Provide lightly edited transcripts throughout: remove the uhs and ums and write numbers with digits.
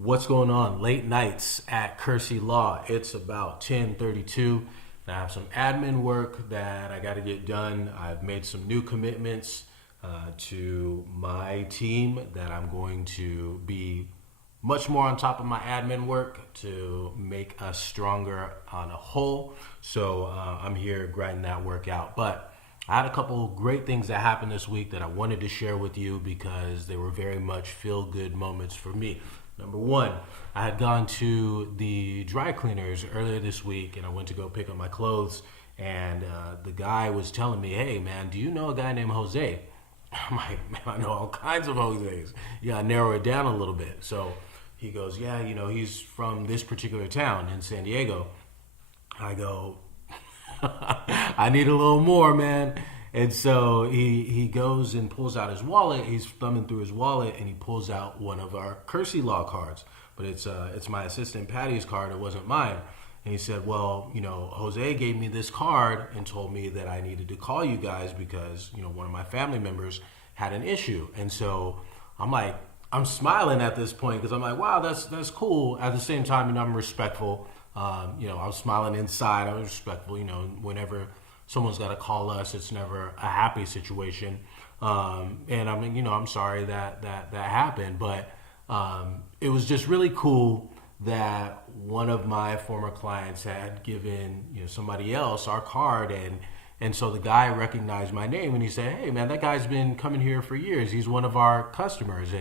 What's going on? Late nights at Kersey Law. It's about 10:32. I have some admin work that I got to get done. I've made some new commitments to my team that I'm going to be much more on top of my admin work to make us stronger on a whole. So I'm here grinding that work out. But I had a couple great things that happened this week that I wanted to share with you because they were very much feel good moments for me. Number one, I had gone to the dry cleaners earlier this week and I went to go pick up my clothes. And the guy was telling me, "Hey, man, do you know a guy named Jose?" I'm like, "Man, I know all kinds of Jose's. You got to narrow it down a little bit." So he goes, "Yeah, he's from this particular town in San Diego." I go, "I need a little more, man." And so he goes and pulls out his wallet. He's thumbing through his wallet and he pulls out one of our Kersey Law cards. But it's my assistant Patty's card. It wasn't mine. And he said, "Well, Jose gave me this card and told me that I needed to call you guys because, one of my family members had an issue." And so I'm like, I'm smiling at this point because I'm like, wow, that's cool. At the same time, I'm respectful. I was smiling inside. I was respectful. Whenever someone's got to call us, it's never a happy situation. And I'm sorry that happened, but it was just really cool that one of my former clients had given somebody else our card, and so the guy recognized my name and he said, "Hey, man, that guy's been coming here for years. He's one of our customers."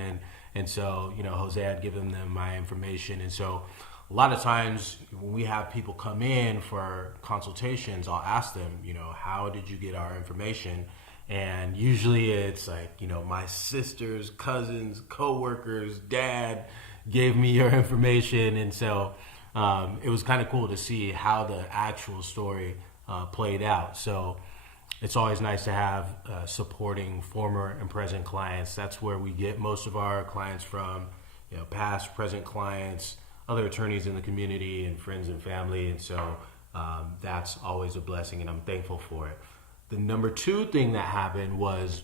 And so Jose had given them my information, and so a lot of times when we have people come in for consultations, I'll ask them, "How did you get our information?" And usually it's like, my sisters, cousins, coworkers, dad gave me your information. And so it was kind of cool to see how the actual story played out. So it's always nice to have supporting former and present clients. That's where we get most of our clients from, past, present clients, other attorneys in the community, and friends and family. And so that's always a blessing, and I'm thankful for it. The number two thing that happened was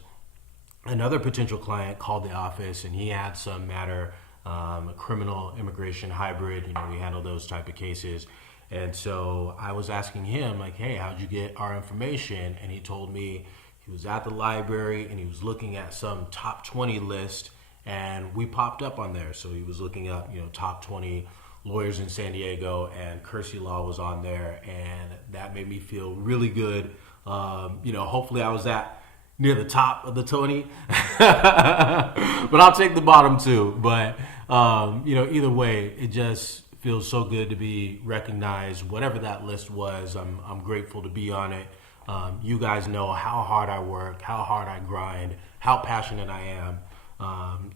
another potential client called the office, and he had some matter, a criminal immigration hybrid. We handle those type of cases. And so I was asking him, like, "Hey, how'd you get our information?" And he told me he was at the library and he was looking at some top 20 list, and we popped up on there. So he was looking up, top 20 lawyers in San Diego, and Kersey Law was on there, and that made me feel really good. Hopefully I was at near the top of the 20, but I'll take the bottom too. But either way, it just feels so good to be recognized. Whatever that list was, I'm grateful to be on it. You guys know how hard I work, how hard I grind, how passionate I am,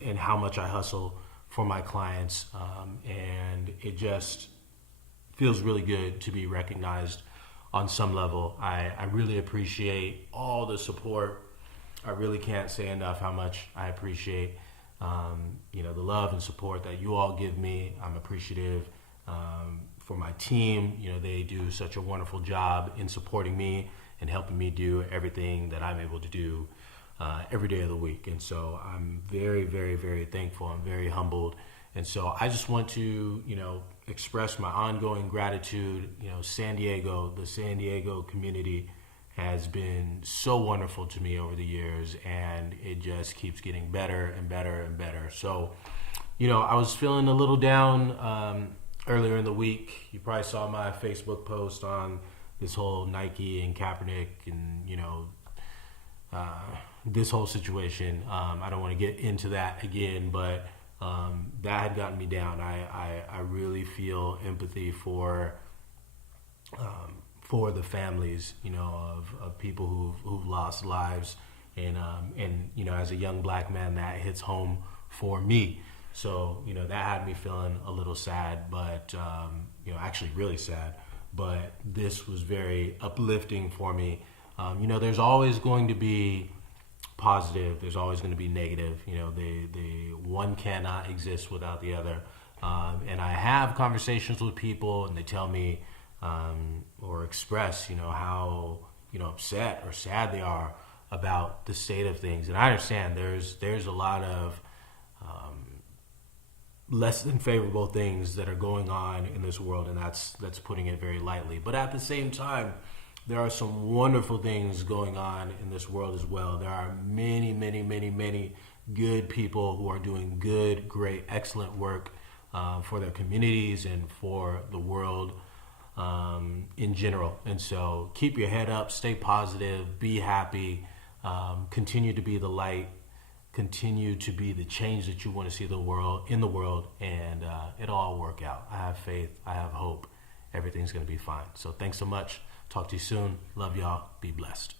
and how much I hustle for my clients. And it just feels really good to be recognized on some level. I really appreciate all the support. I really can't say enough how much I appreciate the love and support that you all give me. I'm appreciative for my team. They do such a wonderful job in supporting me and helping me do everything that I'm able to do every day of the week. And so I'm very, very, very thankful. I'm very humbled. And so I just want to, express my ongoing gratitude. San Diego, the San Diego community has been so wonderful to me over the years, and it just keeps getting better and better and better. So, I was feeling a little down earlier in the week. You probably saw my Facebook post on this whole Nike and Kaepernick and, this whole situation. I don't want to get into that again, but that had gotten me down. I really feel empathy for the families, of people who've lost lives, and as a young black man, that hits home for me. So that had me feeling a little sad, but actually really sad. But this was very uplifting for me. There's always going to be positive. There's always going to be negative. They one cannot exist without the other. And I have conversations with people, and they tell me or express, how upset or sad they are about the state of things. And I understand there's a lot of less than favorable things that are going on in this world, and that's putting it very lightly. But at the same time, there are some wonderful things going on in this world as well. There are many, many, many, many good people who are doing good, great, excellent work for their communities and for the world in general. And so keep your head up, stay positive, be happy, continue to be the light, continue to be the change that you want to see in the world, and it'll all work out. I have faith, I have hope. Everything's going to be fine. So thanks so much. Talk to you soon. Love y'all. Be blessed.